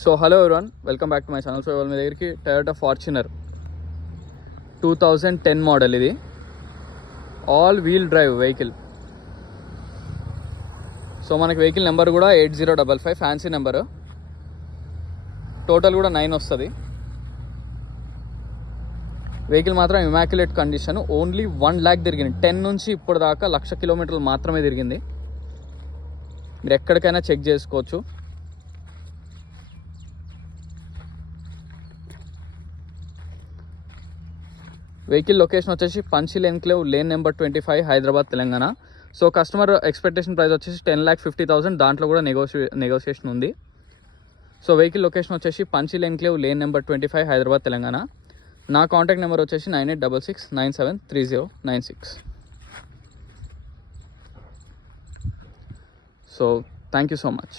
So hello everyone, welcome back to my channel. So ఇవాళ మీ దగ్గరికి టయోటా ఫార్చునర్ 2010 మోడల్, ఇది all wheel drive vehicle. So మనకి vehicle number కూడా 8055 fancy number. Total కూడా 9 వస్తుంది. వెహికల్ మాత్రం ఇమాక్యులేట్ కండిషన్. ఓన్లీ 1 lakh తిరిగింది. 10 నుంచి ఇప్పుడు దాకా 1,00,000 కిలోమీటర్లు మాత్రమే తిరిగింది. మీరు ఎక్కడికైనా చెక్ చేసుకోవచ్చు. వెహికల్ లొకేషన్ వచ్చేసి Panchil enclave lane number 25, Hyderabad, Telangana. So customer expectation price వచ్చేసి 10,50,000. దాంట్లో కూడా నెగోషియేషన్ ఉంది. సో వెహికల్ లొకేషన్ వచ్చేసి Panchil enclave lane number 25, Hyderabad, Telangana. నా కాంటాక్ట్ నెంబర్ వచ్చేసి 9866973096. So thank you so much.